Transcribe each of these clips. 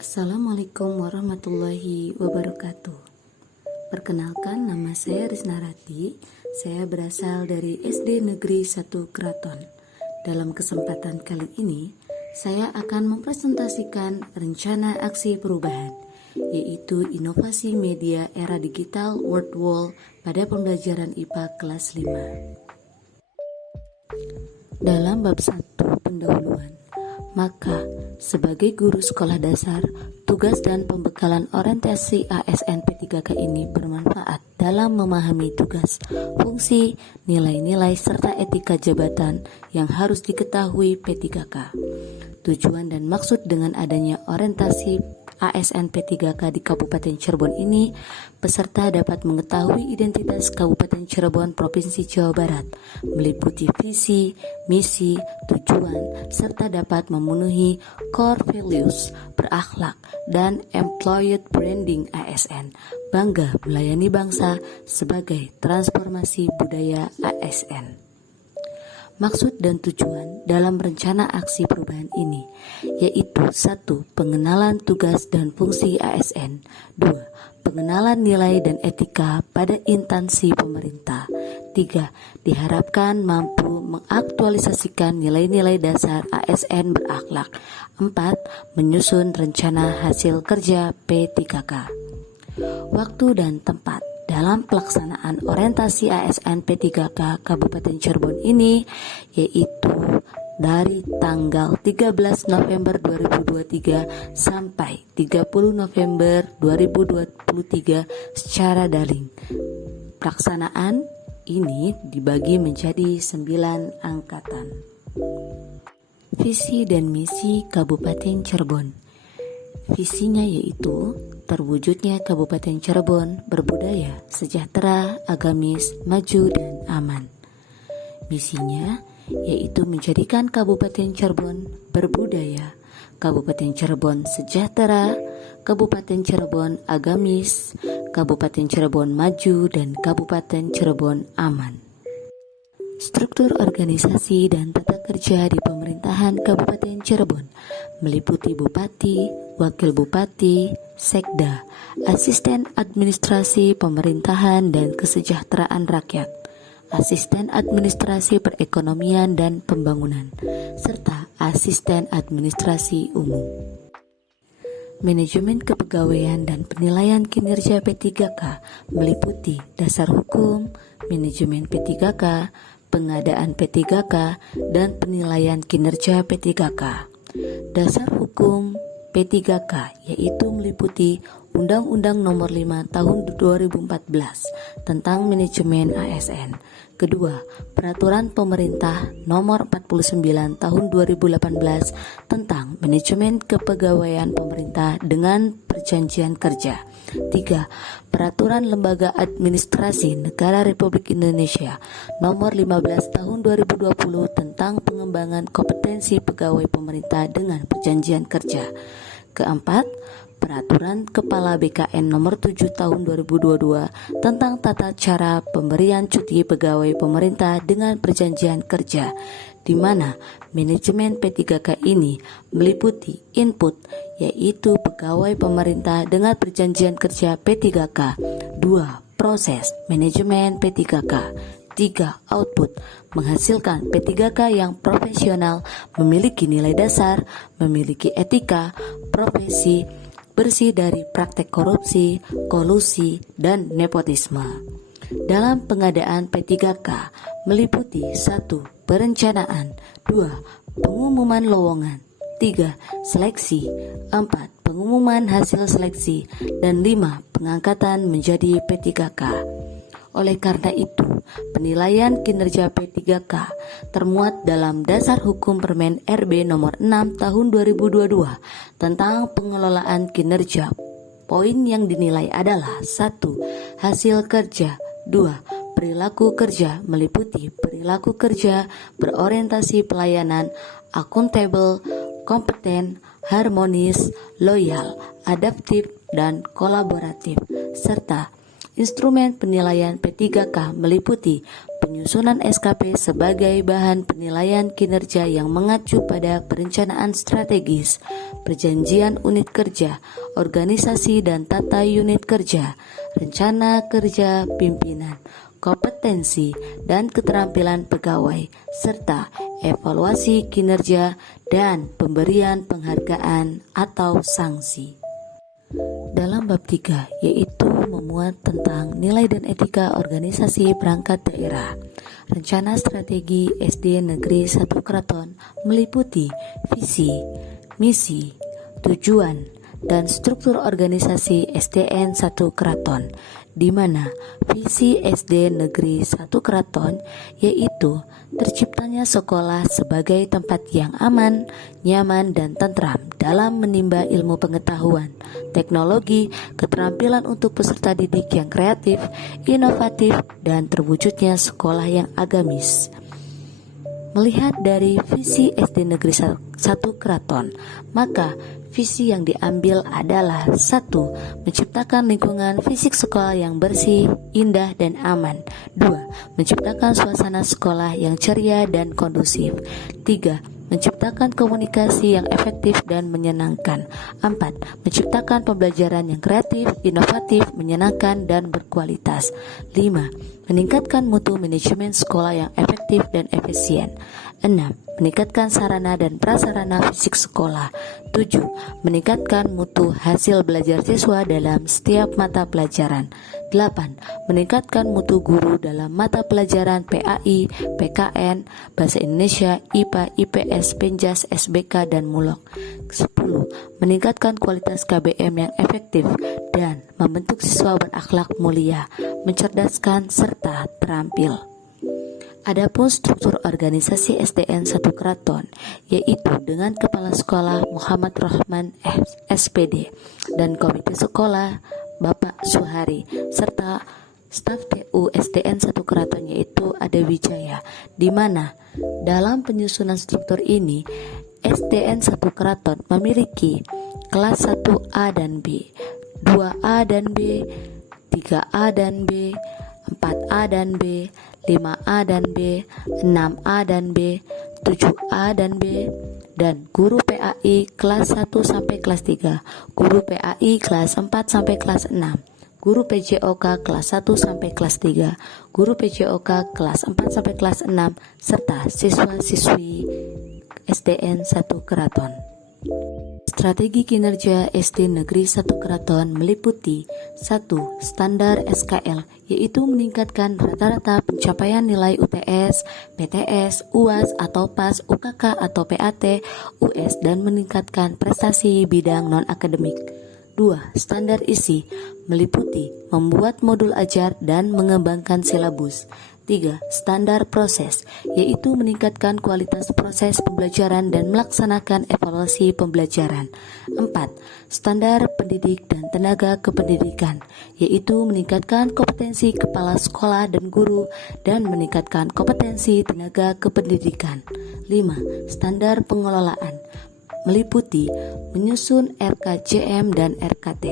Assalamualaikum warahmatullahi wabarakatuh. Perkenalkan, nama saya Rizna Rati. Saya berasal dari SD Negeri 1 Kraton. Dalam kesempatan kali ini, saya akan mempresentasikan rencana aksi perubahan, yaitu inovasi media era digital World Wall pada pembelajaran IPA kelas 5. Dalam bab 1 pendahuluan, maka sebagai guru sekolah dasar, tugas dan pembekalan orientasi ASN P3K ini bermanfaat dalam memahami tugas, fungsi, nilai-nilai, serta etika jabatan yang harus diketahui P3K. Tujuan dan maksud dengan adanya orientasi ASN P3K di Kabupaten Cirebon ini, peserta dapat mengetahui identitas Kabupaten Cirebon Provinsi Jawa Barat, meliputi visi, misi, tujuan, serta dapat memenuhi core values, berakhlak, dan employed branding ASN, bangga melayani bangsa sebagai transformasi budaya ASN. Maksud dan tujuan dalam rencana aksi perubahan ini yaitu 1. Pengenalan tugas dan fungsi ASN, 2. Pengenalan nilai dan etika pada instansi pemerintah, 3. Diharapkan mampu mengaktualisasikan nilai-nilai dasar ASN berakhlak, 4. Menyusun rencana hasil kerja P3K. Waktu dan tempat dalam pelaksanaan orientasi ASN P3K Kabupaten Cirebon ini yaitu dari tanggal 13 November 2023 sampai 30 November 2023 secara daring. Pelaksanaan ini dibagi menjadi 9 angkatan. Visi dan misi Kabupaten Cirebon. Visinya yaitu terwujudnya Kabupaten Cirebon berbudaya, sejahtera, agamis, maju, dan aman. Misinya yaitu menjadikan Kabupaten Cirebon berbudaya, Kabupaten Cirebon sejahtera, Kabupaten Cirebon agamis, Kabupaten Cirebon maju, dan Kabupaten Cirebon aman. Struktur organisasi dan tata kerja di pemerintahan Kabupaten Cirebon meliputi Bupati, Wakil Bupati, Sekda, Asisten Administrasi Pemerintahan dan Kesejahteraan Rakyat, Asisten Administrasi Perekonomian dan Pembangunan, serta Asisten Administrasi Umum. Manajemen kepegawaian dan penilaian kinerja P3K meliputi dasar hukum, manajemen P3K, pengadaan P3K, dan penilaian kinerja P3K. Dasar hukum P3K yaitu meliputi Undang-Undang Nomor 5 Tahun 2014 tentang Manajemen ASN. Kedua, Peraturan Pemerintah Nomor 49 Tahun 2018 tentang Manajemen Kepegawaian Pemerintah dengan Perjanjian Kerja. 3. Peraturan Lembaga Administrasi Negara Republik Indonesia Nomor 15 Tahun 2020 tentang pengembangan kompetensi pegawai pemerintah dengan Perjanjian Kerja. Keempat, Peraturan Kepala BKN Nomor 7 Tahun 2022 tentang tata cara pemberian cuti pegawai pemerintah dengan Perjanjian Kerja, di mana manajemen P3K ini meliputi input yaitu pegawai pemerintah dengan Perjanjian Kerja P3K, 2. Proses manajemen P3K, 3. Output menghasilkan P3K yang profesional, memiliki nilai dasar, memiliki etika, profesi, bersih dari praktek korupsi, kolusi, dan nepotisme. Dalam pengadaan P3K meliputi 1. Perencanaan, 2. Pengumuman lowongan, 3. Seleksi, 4. Pengumuman hasil seleksi, dan 5. Pengangkatan menjadi P3K. Oleh karena itu, penilaian kinerja P3K termuat dalam Dasar Hukum Permen RB Nomor 6 Tahun 2022 tentang pengelolaan kinerja. Poin yang dinilai adalah 1. Hasil kerja, 2. Perilaku kerja meliputi perilaku kerja berorientasi pelayanan, akuntabel, kompeten, harmonis, loyal, adaptif, dan kolaboratif, serta instrumen penilaian P3K meliputi penyusunan SKP sebagai bahan penilaian kinerja yang mengacu pada perencanaan strategis, perjanjian unit kerja, organisasi dan tata unit kerja, rencana kerja pimpinan, kompetensi dan keterampilan pegawai, serta evaluasi kinerja dan pemberian penghargaan atau sanksi. Dalam bab 3, yaitu memuat tentang nilai dan etika organisasi perangkat daerah. Rencana strategi SD Negeri 1 Keraton meliputi visi, misi, tujuan, dan struktur organisasi SDN 1 Keraton, di mana visi SD Negeri 1 Keraton yaitu terciptanya sekolah sebagai tempat yang aman, nyaman, dan tentram dalam menimba ilmu pengetahuan, teknologi, keterampilan untuk peserta didik yang kreatif, inovatif, dan terwujudnya sekolah yang agamis. Melihat dari visi SD Negeri 1 Keraton, maka visi yang diambil adalah 1. Menciptakan lingkungan fisik sekolah yang bersih, indah, dan aman. 2. Menciptakan suasana sekolah yang ceria dan kondusif. 3. Menciptakan komunikasi yang efektif dan menyenangkan. 4. Menciptakan pembelajaran yang kreatif, inovatif, menyenangkan, dan berkualitas. 5. Meningkatkan mutu manajemen sekolah yang efektif dan efisien. 6. Meningkatkan sarana dan prasarana fisik sekolah. 7. Meningkatkan mutu hasil belajar siswa dalam setiap mata pelajaran. 8. Meningkatkan mutu guru dalam mata pelajaran PAI, PKN, Bahasa Indonesia, IPA, IPS, Penjas, SBK, dan Mulok. 10. Meningkatkan kualitas KBM yang efektif dan membentuk siswa berakhlak mulia, mencerdaskan, serta terampil. Adapun struktur organisasi SDN 1 Keraton, yaitu dengan Kepala Sekolah Muhammad Rahman SPD dan Komite Sekolah Bapak Suhari, serta staf TU SDN 1 Keraton yaitu Ade Wijaya, di mana dalam penyusunan struktur ini SDN 1 Keraton memiliki kelas 1A dan B, 2A dan B, 3A dan B, 4A dan B, 5A dan B, 6A dan B, 7A dan B, dan guru PAI kelas 1 sampai kelas 3, guru PAI kelas 4 sampai kelas 6, guru PJOK kelas 1 sampai kelas 3, guru PJOK kelas 4 sampai kelas 6, serta siswa-siswi SDN 1 Keraton. Strategi kinerja SD Negeri 1 Keraton meliputi 1. Standar SKL, yaitu meningkatkan rata-rata pencapaian nilai UTS, PTS, UAS atau PAS, UKK atau PAT, US, dan meningkatkan prestasi bidang non-akademik. 2. Standar isi, meliputi membuat modul ajar dan mengembangkan silabus. 3. Standar proses, yaitu meningkatkan kualitas proses pembelajaran dan melaksanakan evaluasi pembelajaran. 4. Standar pendidik dan tenaga kependidikan, yaitu meningkatkan kompetensi kepala sekolah dan guru dan meningkatkan kompetensi tenaga kependidikan. 5. Standar pengelolaan, meliputi menyusun RKJM dan RKT,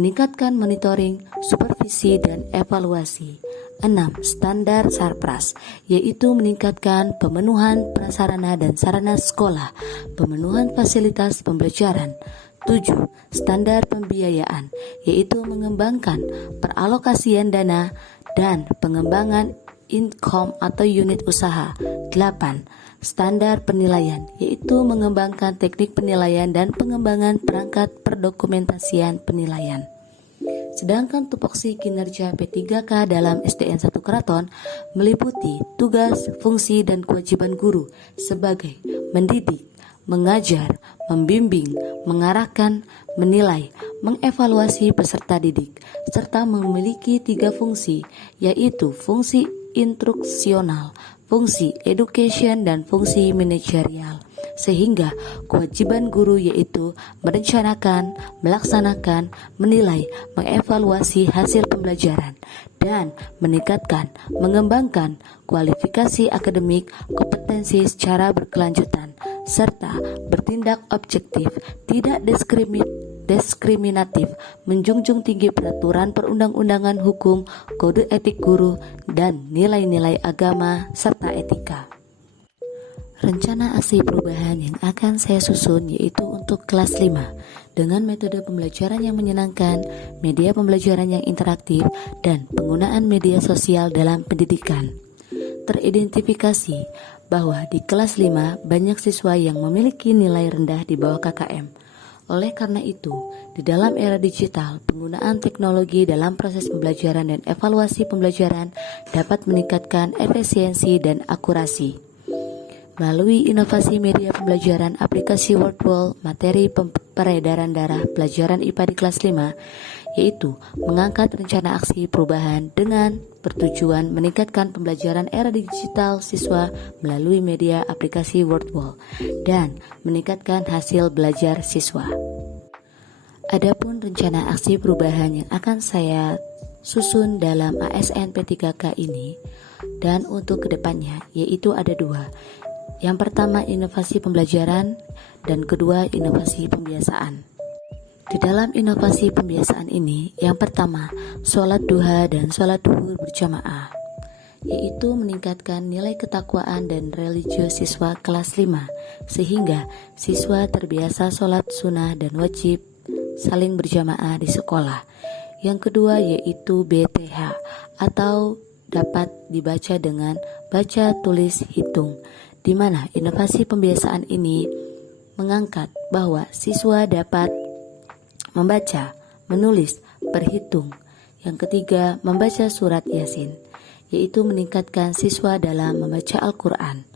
meningkatkan monitoring, supervisi, dan evaluasi. 6. Standar Sarpras, yaitu meningkatkan pemenuhan prasarana dan sarana sekolah, pemenuhan fasilitas pembelajaran. 7. Standar pembiayaan, yaitu mengembangkan peralokasian dana dan pengembangan income atau unit usaha. 8. Standar penilaian, yaitu mengembangkan teknik penilaian dan pengembangan perangkat perdokumentasian penilaian. Sedangkan tupoksi kinerja P3K dalam SDN 1 Keraton meliputi tugas, fungsi, dan kewajiban guru sebagai mendidik, mengajar, membimbing, mengarahkan, menilai, mengevaluasi peserta didik, serta memiliki 3 fungsi, yaitu fungsi instruksional, fungsi education, dan fungsi manajerial. Sehingga kewajiban guru yaitu merencanakan, melaksanakan, menilai, mengevaluasi hasil pembelajaran, dan meningkatkan, mengembangkan kualifikasi akademik, kompetensi secara berkelanjutan, serta bertindak objektif, tidak diskriminatif, menjunjung tinggi peraturan perundang-undangan hukum, kode etik guru, dan nilai-nilai agama serta etika. Rencana aksi perubahan yang akan saya susun yaitu untuk kelas 5 dengan metode pembelajaran yang menyenangkan, media pembelajaran yang interaktif, dan penggunaan media sosial dalam pendidikan. Teridentifikasi bahwa di kelas 5 banyak siswa yang memiliki nilai rendah di bawah KKM. Oleh karena itu, di dalam era digital, penggunaan teknologi dalam proses pembelajaran dan evaluasi pembelajaran dapat meningkatkan efisiensi dan akurasi. Melalui inovasi media pembelajaran aplikasi Wordwall, materi peredaran darah pelajaran IPA di kelas 5, yaitu mengangkat rencana aksi perubahan dengan bertujuan meningkatkan pembelajaran era digital siswa melalui media aplikasi Wordwall dan meningkatkan hasil belajar siswa. Adapun rencana aksi perubahan yang akan saya susun dalam ASN P3K ini dan untuk kedepannya yaitu ada 2. Yang pertama inovasi pembelajaran dan kedua inovasi pembiasaan. Di dalam inovasi pembiasaan ini, yang pertama sholat duha dan sholat duhur berjamaah, yaitu meningkatkan nilai ketakwaan dan religius siswa kelas 5, sehingga siswa terbiasa sholat sunnah dan wajib saling berjamaah di sekolah. Yang kedua yaitu BTH atau dapat dibaca dengan baca tulis hitung, di mana inovasi pembiasaan ini mengangkat bahwa siswa dapat membaca, menulis, berhitung. Yang ketiga, membaca surat Yasin, yaitu meningkatkan siswa dalam membaca Al-Quran.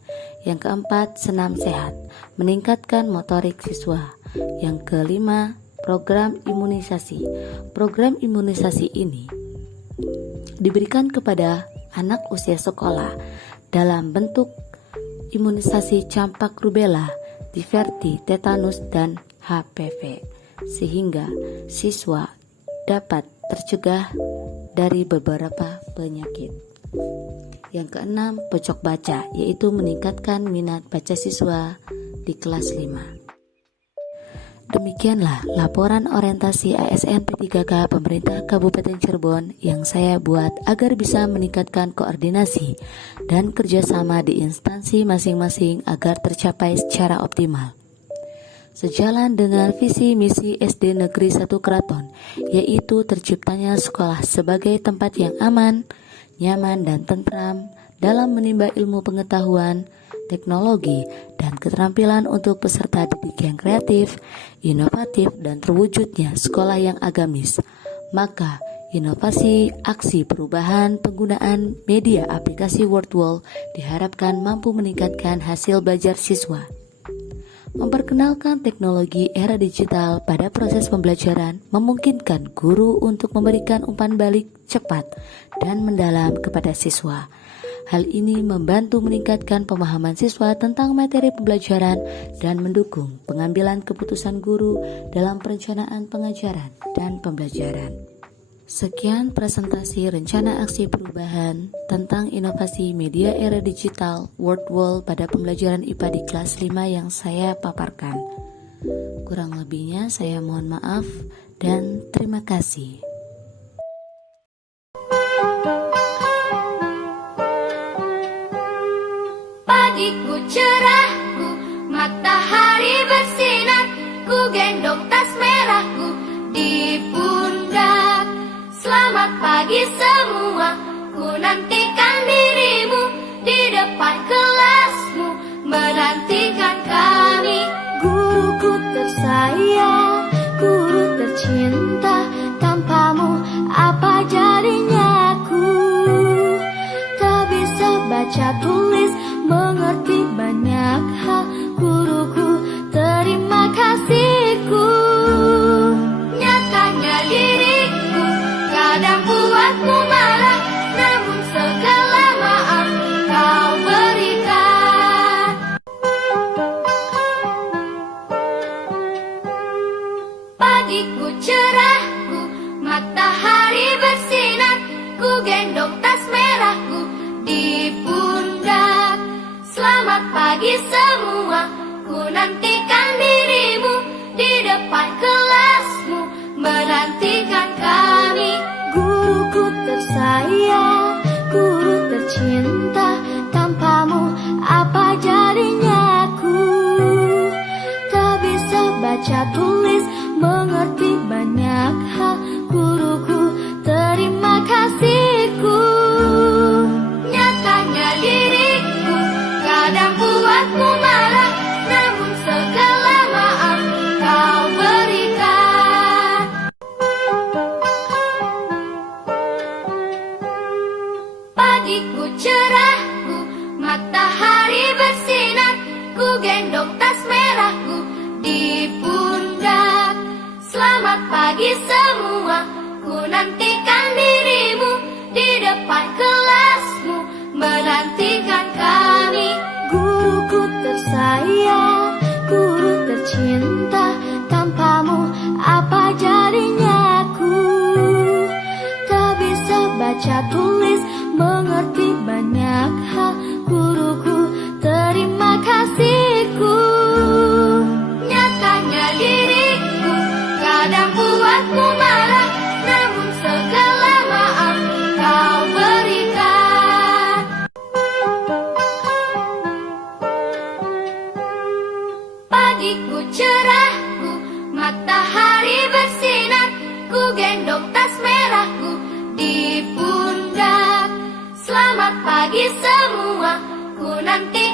Yang keempat, senam sehat, meningkatkan motorik siswa. Yang kelima, program imunisasi. Program imunisasi ini diberikan kepada anak usia sekolah dalam bentuk imunisasi campak rubella, difteriti, tetanus, dan HPV, sehingga siswa dapat tercegah dari beberapa penyakit. Yang keenam, pojok baca, yaitu meningkatkan minat baca siswa di kelas 5. Demikianlah laporan orientasi ASN P3K Pemerintah Kabupaten Cirebon yang saya buat agar bisa meningkatkan koordinasi dan kerjasama di instansi masing-masing agar tercapai secara optimal. Sejalan dengan visi misi SD Negeri 1 Keraton, yaitu terciptanya sekolah sebagai tempat yang aman, nyaman, dan tentram dalam menimba ilmu pengetahuan, teknologi, dan keterampilan untuk peserta didik yang kreatif, inovatif, dan terwujudnya sekolah yang agamis. Maka, inovasi aksi perubahan penggunaan media aplikasi Wordwall diharapkan mampu meningkatkan hasil belajar siswa. Memperkenalkan teknologi era digital pada proses pembelajaran memungkinkan guru untuk memberikan umpan balik cepat dan mendalam kepada siswa. Hal ini membantu meningkatkan pemahaman siswa tentang materi pembelajaran dan mendukung pengambilan keputusan guru dalam perencanaan pengajaran dan pembelajaran. Sekian presentasi rencana aksi perubahan tentang inovasi media era digital Wordwall pada pembelajaran IPA di kelas 5 yang saya paparkan. Kurang lebihnya saya mohon maaf dan terima kasih. Pagiku cerahku, matahari bersinar, ku gendong tas merahku di pundak. Selamat pagi semua, ku nantikan dirimu di depan kelasmu, menantikan kami. Guruku tersayang, guru tercinta, tanpamu apa jadinya aku? Tak bisa baca tulis, mengerti banyak hal, guruku terima kasihku. Nyatanya diriku kadang buatmu marah, namun segala maaf kau berikan. Pagiku cerahku, matahari bersinar, ku gendong tas merahku di pundak. Selamat pagi semua, ku nantikan dirimu di depan kelasmu, pagi semua, ku nantikan dirimu di depan kelasmu, menantikan kami. Guruku tersayang, guru tercinta, tanpamu apa jadinya aku? Tak bisa baca tulis, mengerti banyak hal. Guruku, terima kasihku. Nyatanya diriku kadang buatmu marah, namun segala maaf kau berikan. Pagiku cerahku, matahari bersinar, ku gendong tas merahku di pundak. Selamat pagi semua, ku nanti